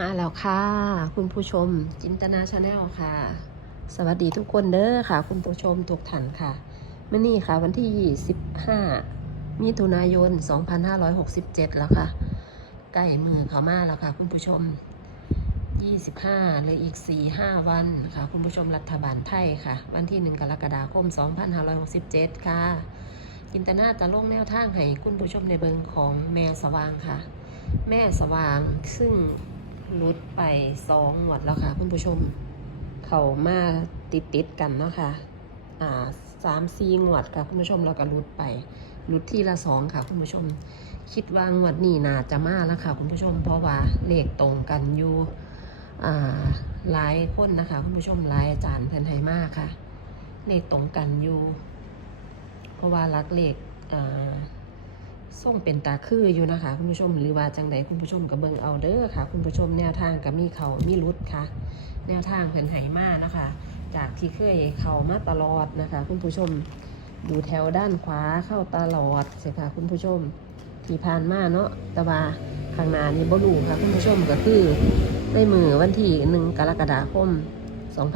มาแล้วค่ะ คุณผู้ชมจินตนาชาแนลค่ะ สวัสดีทุกคนเด้อค่ะ คุณผู้ชมทุกท่านค่ะเมื่อนี้ค่ะ วันที่ 15มิถุนายน 2567 แล้วค่ะ ใกล้มือเขามาแล้วค่ะ คุณผู้ชม 25เหลยอีก 4-5 วันค่ะ คุณผู้ชมรัฐบาลไทยค่ะ วันที่ 1 กรกฎาคม 2567 ค่ะ จินตนาจะลงแนวทางให้คุณผู้ชมในเบิงของแม่สว่างค่ะ แม่สว่างซึ่ง รุดไปสองหมดแล้วค่ะ คุณผู้ชม เขามาติดติดกันเนาะค่ะ อ่าสามสี่งวดค่ะคุณผู้ชมเราก็รุดไปรุดที่ละสองค่ะ คุณผู้ชม คิดว่างวดนี้น่าจะมาแล้วค่ะ คุณผู้ชม เพราะว่าเลขตรงกันอยู่อ่าหลายคนนะคะ คุณผู้ชมหลายอาจารย์เพิ่นให้มากค่ะ เลขตรงกันอยู่ เพราะว่ารักเลขอ่า ส่งเป็นตาคืออยู่นะคะ คุณผู้ชมหรือว่าจังใดคุณผู้ชมกับเบิงเอาเด้อค่ะ คุณผู้ชมแนวทางกับมีเขามีรุดค่ะ แนวทางเพิ่นไหมานะคะ จากที่เคยเขามาตลอดนะคะ คุณผู้ชมอยู่แถวด้านขวาเข้าตลอดใช่ค่ะคุณผู้ชมที่ผ่านมาเนาะแต่ว่าข้างหน้านี่บ่รูค่ะ คุณผู้ชมก็คือในมือวันที่หนึ่งกรกฎาคม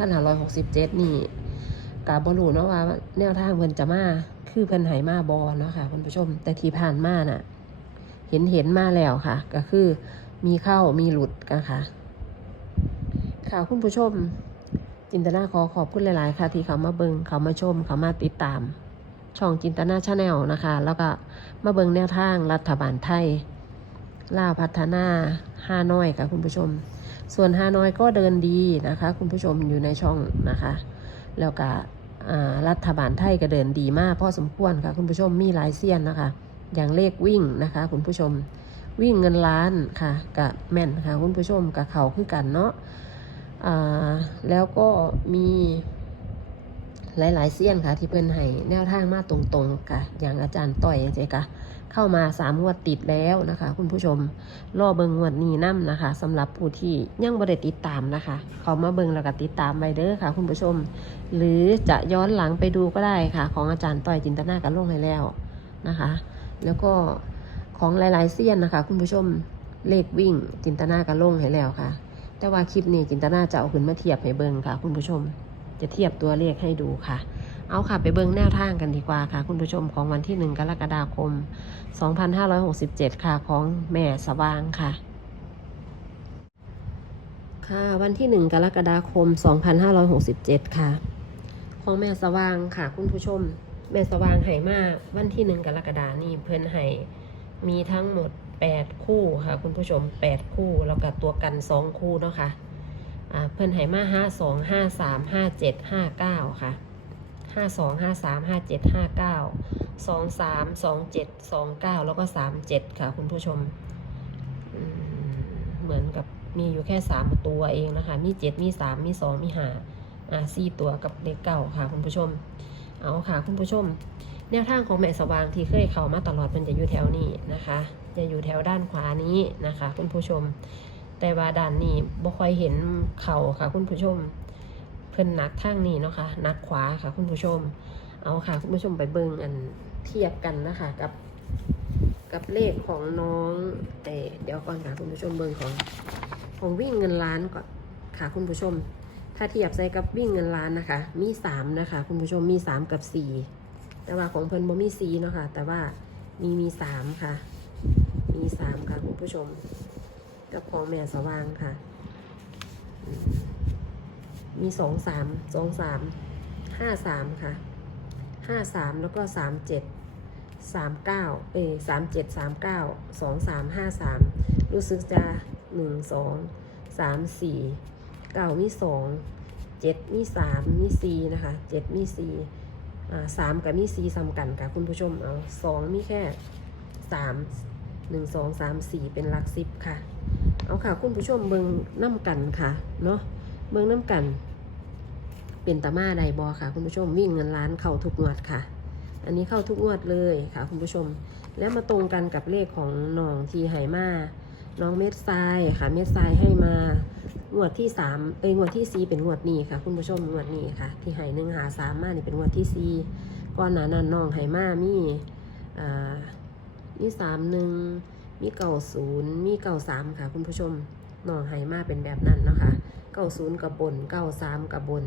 2567 นี่กาบ่รูเนาะว่าแนวทางเพิ่นจะมา คือเพิ่นไหมาบอเนาะค่ะคุณผู้ชม แต่ที่ผ่านมาน่ะ เห็นเห็นมาแล้วค่ะ ก็คือมีเข้ามีหลุดกันค่ะค่ะคุณผู้ชม จินตนาขอขอบคุณหลาย ๆ ค่ะ ที่เขามาเบิงเขามาชม เขามาติดตาม ช่องจินตนาชาแนลนะคะ แล้วก็มาเบิงแนวทางรัฐบาลไทยล่าพัฒนาห้าน้อยค่ะคุณผู้ชม ส่วนฮานอยก็เดินดีนะคะ คุณผู้ชมอยู่ในช่องนะคะ แล้วก็ รัฐบาลไทยก็เดินดีมากพอสมควรค่ะคุณผู้ชมมีหลายเซียนนะคะ อย่างเลขวิ่งนะคะ คุณผู้ชมวิ่งเงินล้านค่ะกับแม่นค่ะคุณผู้ชมกับเขาคือกันเนาะแล้วก็มี หลายๆเซียนค่ะ ที่เพิ่นให้แนวทางมาตรงๆค่ะ อย่างอาจารย์ต่อยเจ๊กะเข้ามาสามงวดติดแล้วนะคะ คุณผู้ชมรอเบิงงวดนี้นํนะคะสำหรับผู้ที่ยังบ่ได้ติดตามนะคะ เขามาเบิงแล้วก็ติดตามไปเด้อค่ะ คุณผู้ชม หรือจะย้อนหลังไปดูก็ได้ค่ะ ของอาจารย์ต้อยจินตนากันลงให้แล้วนะคะ แล้วก็ของหลายๆเซียนนะคะ คุณผู้ชมเลขวิ่งจินตนากันลงให้แล้วค่ะ แต่ว่าคลิปนี้จินตนาจะเอาขึ้นมาเทียบให้เบิงค่ะ คุณผู้ชม จะเทียบตัวเลขให้ดูค่ะ เอาค่ะไปเบิงแนวทางกันดีกว่าค่ะ คุณผู้ชมของวันที่ 1 กรกฎาคม 2567 ค่ะของแม่สว่างค่ะค่ะวันที่ 1 กรกฎาคม 2567 ค่ะ ของแม่สว่างค่ะ คุณผู้ชม แม่สว่างให้มากวันที่ 1 กรกฎานี่เพิ่นให้มีทั้งหมด 8 คู่ค่ะ คุณผู้ชม 8 คู่แล้วก็ตัวกัน 2 คู่เนาะค่ะอ่า เพิ่นให้มา5 2 5 3 5 7 5 9ค่ะ5 2 5 3 5 7 5 9 2 3 2 7 2 9แล้วก็3 7ค่ะ คุณผู้ชม เหมือนกับมีอยู่แค่3ตัวเองนะคะ มี7มี3มี2มี5อ่า4ตัวกับเลขเก้าค่ะ คุณผู้ชม เอาค่ะคุณผู้ชม แนวทางของแม่สว่างที่เคยเข้ามาตลอดมันจะอยู่แถวนี้นะคะ จะอยู่แถวด้านขวานี้นะคะ คุณผู้ชม แต่ว่าด้านนี้บ่ค่อยเห็นเข่าค่ะ คุณผู้ชม เพิ่นนักทางนี้เนาะค่ะนักขวาค่ะ คุณผู้ชม เอาค่ะ คุณผู้ชมไปเบิ่งอันเทียบกันนะคะ กับ กับเลขของน้องเออเดี๋ยวก่อนค่ะคุณผู้ชมเบิ่งของของวิ่งเงินล้านก่อนค่ะคุณผู้ชม ถ้าเทียบใส่กับวิ่งเงินล้านนะคะ มีสามนะคะ คุณผู้ชมมีสามกับสี่แต่ว่าของเพิ่นบ่มีสี่เนาะค่ะแต่ว่ามีมีสามค่ะ มีสามค่ะคุณผู้ชม กับของแม่สว่างค่ะ มีสองสามสองสามห้าสามค่ะห้าสามแล้วก็สามเจ็ดสามเก้าเอสามเจ็ดสามเก้าสองสามห้าสามรู้สึกจะหนึ่งสองสามสี่เก้ามีสองเจ็ดมีสามมีสี่นะคะเจ็ดมีสี่สามกับมีสี่ซ้ำกันค่ะคุณผู้ชมเอาสองมีแค่สามหนึ่งสองสามสี่เป็นหลักสิบค่ะ เอาค่ะ คุณผู้ชมเบิงน้ำกันค่ะ เนาะเบิงน้ำกัน เป็นตามาไดบอค่ะ คุณผู้ชมวิ่งเงินล้านเข้าทุกงวดค่ะ อันนี้เข้าทุกงวดเลยค่ะ คุณผู้ชม แล้วมาตรงกันกับเลขของน้องทีไหมาน้องเม็ดทรายค่ะ เม็ดทรายให้มางวดที่สามเอ้ยงวดที่สี่เป็นงวดนี้ค่ะ คุณผู้ชมงวดนี้ค่ะ ที่ไหหนึ่งหาสามมานี่เป็นงวดที่สี่ก่อนหน้านั้นน้องไหมามีอ่ามีสามหนึ่ง มีเก่าศูนย์มีเก่าสามค่ะ คุณผู้ชมน้องให้มาเป็นแบบนั้นนะคะเก้าศูนย์กับบนเก้าสามกับบน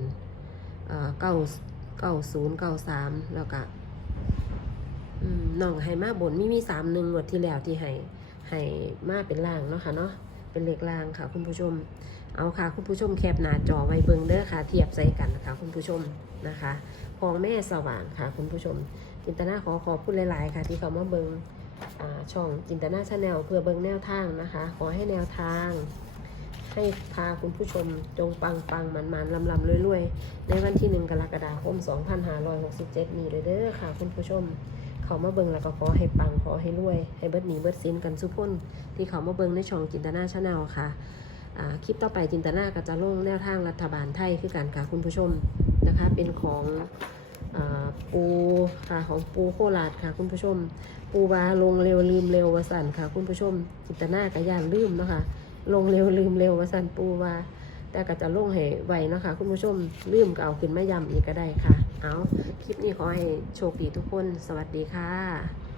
เอ่อเก้าเก้าศูนย์เก้าสามแล้วก็อืมน้องให้มาบนมีมีสามหนึ่งงวดที่แล้วที่ให้ให้มาเป็นล่างเนาะค่ะเนาะเป็นเหลขล่างค่ะ คุณผู้ชม เอาค่ะ คุณผู้ชมแคปหน้าจอไว้เบิ่งเด้อค่ะ เทียบใส่กันนะคะคุณผู้ชมนะคะ ของแม่สว่างค่ะ คุณผู้ชมจินตนาขอขอบคุณหลาย ๆ ค่ะ ที่เขามาเบิงอ่า ช่องจินตนาชาแนลเพื่อเบิงแนวทางนะคะ ขอให้แนวทาง ให้พาคุณผู้ชมจงปังปังมันมันลำลำรวยๆ ในวันที่หนึ่งกรกฎาคม 2567 นี้เลยเด้อค่ะ คุณผู้ชม เขามาเบิงแล้วก็ขอให้ปังขอให้รวย ให้เบิดหนีเบิดสินกันสุกคนที่เขามาเบิงในช่องจินตนาชาแนลค่ะคลิปต่อไปจินตนาก็จะลงแนวทางรัฐบาลไทยคือกันค่ะคุณผู้ชมนะคะ เป็นของ ปูค่ะของปูโคราดค่ะคุณผู้ชม ปูวาลงเร็วลืมเร็ววสันค่ะ คุณผู้ชม จิตนากระยานลืมเนาะคะลงเร็วลืมเร็ววสันปูวาแต่ก็จะลงให้ไวนะคะ คุณผู้ชมลืมก็เอาขึ้นมายำอีกก็ได้ค่ะ เอาคลิปนี้ขอให้โชคดีทุกคน สวัสดีค่ะ